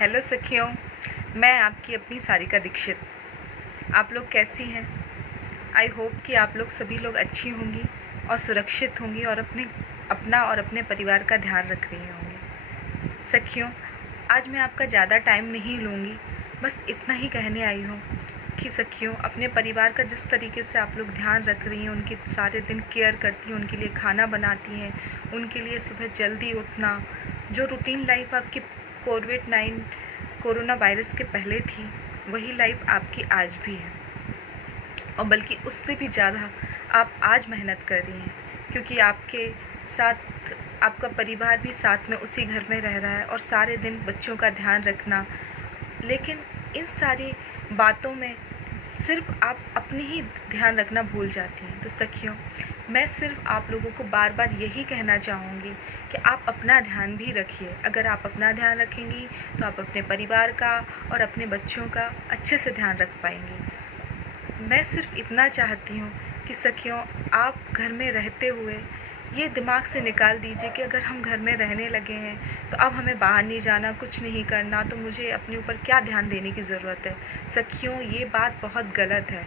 Hello सखियों, मैं आपकी अपनी सारिका दीक्षित। आप लोग कैसी हैं? आई होप कि आप लोग सभी लोग अच्छी होंगी और सुरक्षित होंगी और अपना और अपने परिवार का ध्यान रख रही होंगी। सखियों, आज मैं आपका ज़्यादा टाइम नहीं लूँगी, बस इतना ही कहने आई हूँ कि सखियों, अपने परिवार का जिस तरीके से आप लोग ध्यान रख रही हैं, उनकी सारे दिन केयर करती हैं, उनके लिए खाना बनाती हैं, उनके लिए सुबह जल्दी उठना, जो रूटीन लाइफ आपकी कोरोना वायरस के पहले थी, वही लाइफ आपकी आज भी है और बल्कि उससे भी ज़्यादा आप आज मेहनत कर रही हैं, क्योंकि आपके साथ आपका परिवार भी साथ में उसी घर में रह रहा है और सारे दिन बच्चों का ध्यान रखना। लेकिन इन सारी बातों में सिर्फ आप अपनी ही ध्यान रखना भूल जाती हैं। तो सखियों, मैं सिर्फ आप लोगों को बार बार यही कहना चाहूँगी कि आप अपना ध्यान भी रखिए। अगर आप अपना ध्यान रखेंगी तो आप अपने परिवार का और अपने बच्चों का अच्छे से ध्यान रख पाएंगी। मैं सिर्फ इतना चाहती हूँ कि सखियों, आप घर में रहते हुए ये दिमाग से निकाल दीजिए कि अगर हम घर में रहने लगे हैं तो अब हमें बाहर नहीं जाना, कुछ नहीं करना, तो मुझे अपने ऊपर क्या ध्यान देने की ज़रूरत है। सखियों, ये बात बहुत गलत है।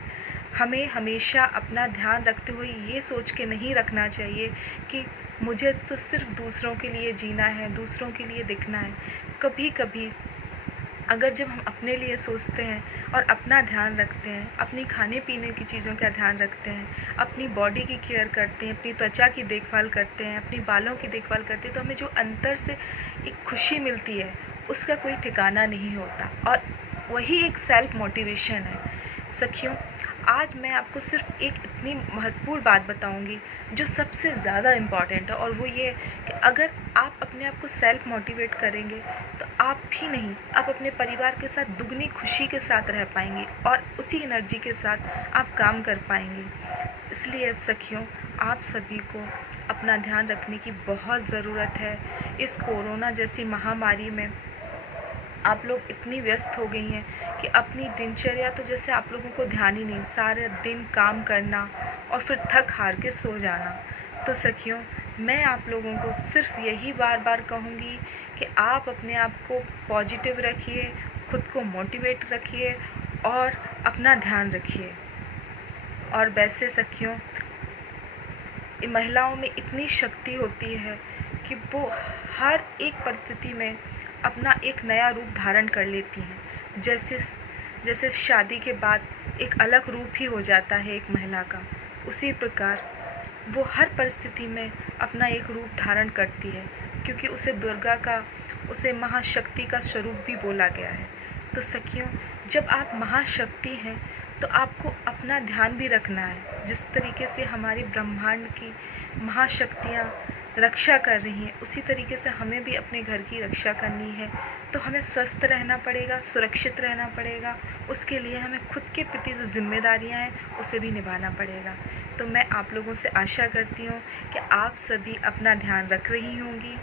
हमें हमेशा अपना ध्यान रखते हुए ये सोच के नहीं रखना चाहिए कि मुझे तो सिर्फ दूसरों के लिए जीना है, दूसरों के लिए दिखना है। कभी कभी अगर जब हम अपने लिए सोचते हैं और अपना ध्यान रखते हैं, अपनी खाने पीने की चीज़ों का ध्यान रखते हैं, अपनी बॉडी की केयर करते हैं, अपनी त्वचा की देखभाल करते हैं, अपनी बालों की देखभाल करते हैं, तो हमें जो अंदर से एक खुशी मिलती है उसका कोई ठिकाना नहीं होता और वही एक सेल्फ मोटिवेशन है। सखियों, आज मैं आपको सिर्फ एक इतनी महत्वपूर्ण बात बताऊंगी जो सबसे ज़्यादा इम्पॉर्टेंट है, और वो ये कि अगर आप अपने आप को सेल्फ मोटिवेट करेंगे तो आप ही नहीं, आप अपने परिवार के साथ दुगनी खुशी के साथ रह पाएंगे और उसी एनर्जी के साथ आप काम कर पाएंगे। इसलिए सखियों, आप सभी को अपना ध्यान रखने की बहुत ज़रूरत है। इस कोरोना जैसी महामारी में आप लोग इतनी व्यस्त हो गई हैं कि अपनी दिनचर्या तो जैसे आप लोगों को ध्यान ही नहीं, सारे दिन काम करना और फिर थक हार के सो जाना। तो सखियों, मैं आप लोगों को सिर्फ यही बार बार कहूँगी कि आप अपने आप को पॉजिटिव रखिए, खुद को मोटिवेट रखिए और अपना ध्यान रखिए। और वैसे सखियों, महिलाओं में इतनी शक्ति होती है कि वो हर एक परिस्थिति में अपना एक नया रूप धारण कर लेती हैं। जैसे शादी के बाद एक अलग रूप ही हो जाता है एक महिला का, उसी प्रकार वो हर परिस्थिति में अपना एक रूप धारण करती है, क्योंकि उसे दुर्गा का, उसे महाशक्ति का स्वरूप भी बोला गया है। तो सखियों, जब आप महाशक्ति हैं तो आपको अपना ध्यान भी रखना है। जिस तरीके से हमारी ब्रह्मांड की महाशक्तियाँ रक्षा कर रही हैं, उसी तरीके से हमें भी अपने घर की रक्षा करनी है। तो हमें स्वस्थ रहना पड़ेगा, सुरक्षित रहना पड़ेगा। उसके लिए हमें खुद के प्रति जो जिम्मेदारियां हैं उसे भी निभाना पड़ेगा। तो मैं आप लोगों से आशा करती हूँ कि आप सभी अपना ध्यान रख रही होंगी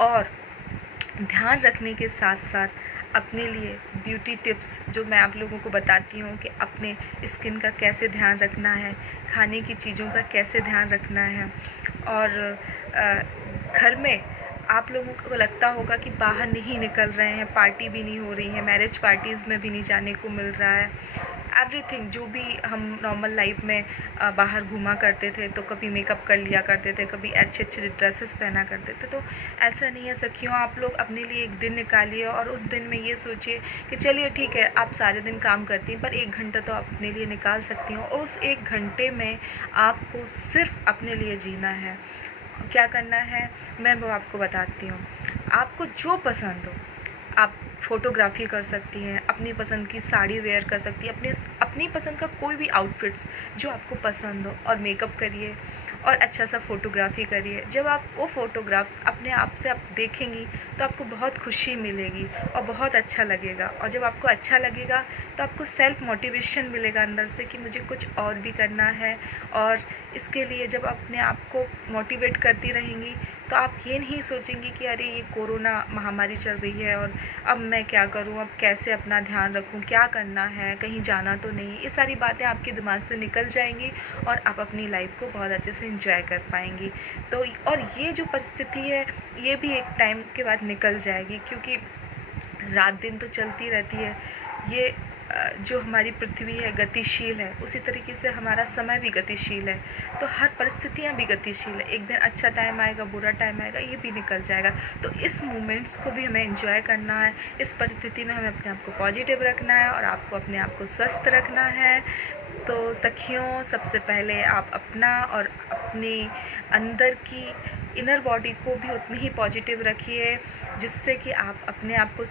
और ध्यान रखने के साथ साथ अपने लिए ब्यूटी टिप्स जो मैं आप लोगों को बताती हूँ कि अपने स्किन का कैसे ध्यान रखना है, खाने की चीज़ों का कैसे ध्यान रखना है। और घर में आप लोगों को लगता होगा कि बाहर नहीं निकल रहे हैं, पार्टी भी नहीं हो रही है, मैरिज पार्टीज़ में भी नहीं जाने को मिल रहा है, एवरीथिंग जो भी हम नॉर्मल लाइफ में बाहर घूमा करते थे, तो कभी मेकअप कर लिया करते थे, कभी अच्छे अच्छे ड्रेसेस पहना करते थे। तो ऐसा नहीं है सखियों, आप लोग अपने लिए एक दिन निकालिए और उस दिन में ये सोचिए कि चलिए ठीक है, आप सारे दिन काम करती हैं पर 1 घंटा तो आप अपने लिए निकाल सकती हो, और उस 1 घंटे में आपको सिर्फ अपने लिए जीना है। क्या करना है मैं वो आपको बताती हूँ। आपको जो पसंद हो, आप फ़ोटोग्राफी कर सकती हैं, अपनी पसंद की साड़ी वेयर कर सकती हैं, अपनी पसंद का कोई भी आउटफिट्स जो आपको पसंद हो, और मेकअप करिए और अच्छा सा फ़ोटोग्राफी करिए। जब आप वो फ़ोटोग्राफ्स अपने आप से आप देखेंगी तो आपको बहुत खुशी मिलेगी और बहुत अच्छा लगेगा, और जब आपको अच्छा लगेगा तो आपको सेल्फ मोटिवेशन मिलेगा अंदर से कि मुझे कुछ और भी करना है। और इसके लिए जब अपने आप को मोटिवेट करती रहेंगी तो आप ये नहीं सोचेंगी कि अरे ये कोरोना महामारी चल रही है और अब मैं क्या करूं, अब कैसे अपना ध्यान रखूं, क्या करना है, कहीं जाना तो नहीं। ये सारी बातें आपके दिमाग से निकल जाएंगी और आप अपनी लाइफ को बहुत अच्छे से एंजॉय कर पाएंगी। तो और ये जो परिस्थिति है ये भी एक टाइम के बाद निकल जाएगी, क्योंकि रात दिन तो चलती रहती है। ये जो हमारी पृथ्वी है गतिशील है, उसी तरीके से हमारा समय भी गतिशील है। तो हर परिस्थितियाँ भी गतिशील है। एक दिन अच्छा टाइम आएगा, बुरा टाइम आएगा, ये भी निकल जाएगा। तो इस मोमेंट्स को भी हमें एंजॉय करना है। इस परिस्थिति में हमें अपने आप को पॉजिटिव रखना है और आपको अपने आप को स्वस्थ रखना है। तो सखियों, सबसे पहले आप अपना और अपने अंदर की इनर बॉडी को भी उतनी ही पॉजिटिव रखिए, जिससे कि आप अपने आप को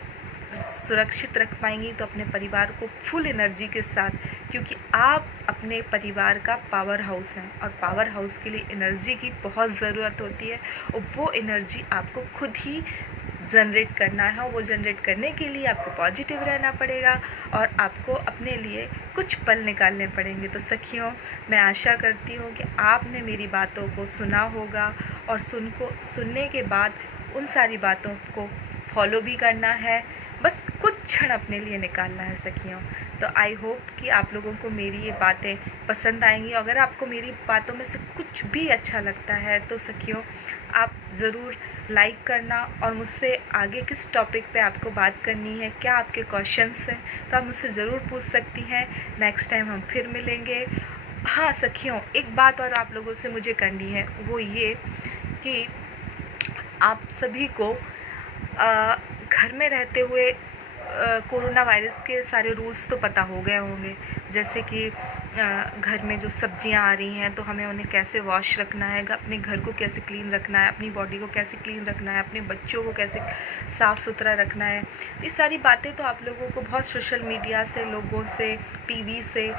सुरक्षित रख पाएंगी। तो अपने परिवार को फुल एनर्जी के साथ, क्योंकि आप अपने परिवार का पावर हाउस हैं और पावर हाउस के लिए एनर्जी की बहुत ज़रूरत होती है और वो एनर्जी आपको खुद ही जनरेट करना है। वो जनरेट करने के लिए आपको पॉजिटिव रहना पड़ेगा और आपको अपने लिए कुछ पल निकालने पड़ेंगे। तो सखियों, मैं आशा करती हूँ कि आपने मेरी बातों को सुना होगा और सुनने के बाद उन सारी बातों को फॉलो भी करना है। बस कुछ क्षण अपने लिए निकालना है सखियों। तो आई होप कि आप लोगों को मेरी ये बातें पसंद आएंगी। अगर आपको मेरी बातों में से कुछ भी अच्छा लगता है तो सखियों, आप ज़रूर लाइक करना और मुझसे आगे किस टॉपिक पे आपको बात करनी है, क्या आपके क्वेश्चंस हैं, तो आप मुझसे ज़रूर पूछ सकती हैं। नेक्स्ट टाइम हम फिर मिलेंगे। हाँ सखियों, एक बात और आप लोगों से मुझे करनी है, वो ये कि आप सभी को घर में रहते हुए कोरोना वायरस के सारे रूल्स तो पता हो गए होंगे। जैसे कि घर में जो सब्जियां आ रही हैं तो हमें उन्हें कैसे वॉश रखना है, अपने घर को कैसे क्लीन रखना है, अपनी बॉडी को कैसे क्लीन रखना है, अपने बच्चों को कैसे साफ़ सुथरा रखना है। ये सारी बातें तो आप लोगों को बहुत सोशल मीडिया से, लोगों से, टीवी से,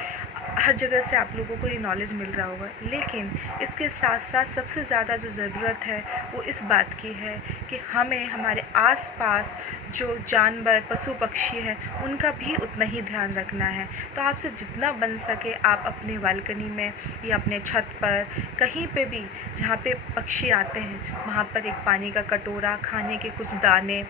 हर जगह से आप लोगों को ये नॉलेज मिल रहा होगा। लेकिन इसके साथ साथ सबसे ज़्यादा जो ज़रूरत है वो इस बात की है कि हमें हमारे आसपास जो जानवर, पशु पक्षी हैं, उनका भी उतना ही ध्यान रखना है। तो आपसे जितना बन सके आप अपने बालकनी में या अपने छत पर, कहीं पे भी जहाँ पे पक्षी आते हैं, वहाँ पर एक पानी का कटोरा, खाने के कुछ दाने,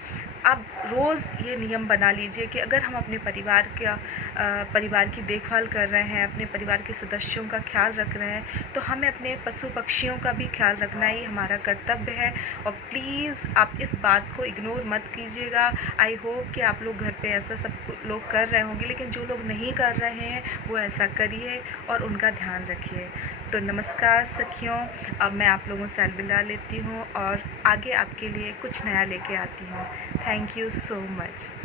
आप रोज़ ये नियम बना लीजिए कि अगर हम अपने परिवार की देखभाल कर रहे हैं, अपने परिवार के सदस्यों का ख्याल रख रहे हैं, तो हमें अपने पशु पक्षियों का भी ख्याल रखना ही हमारा कर्तव्य है। और प्लीज़ आप इस बात को इग्नोर मत कीजिएगा। आई होप कि आप लोग घर पे ऐसा सब लोग कर रहे होंगे, लेकिन जो लोग नहीं कर रहे हैं वो ऐसा करिए और उनका ध्यान रखिए। तो नमस्कार सखियों, अब मैं आप लोगों से अलविदा लेती हूँ और आगे आपके लिए कुछ नया लेके आती हूँ। Thank you so much.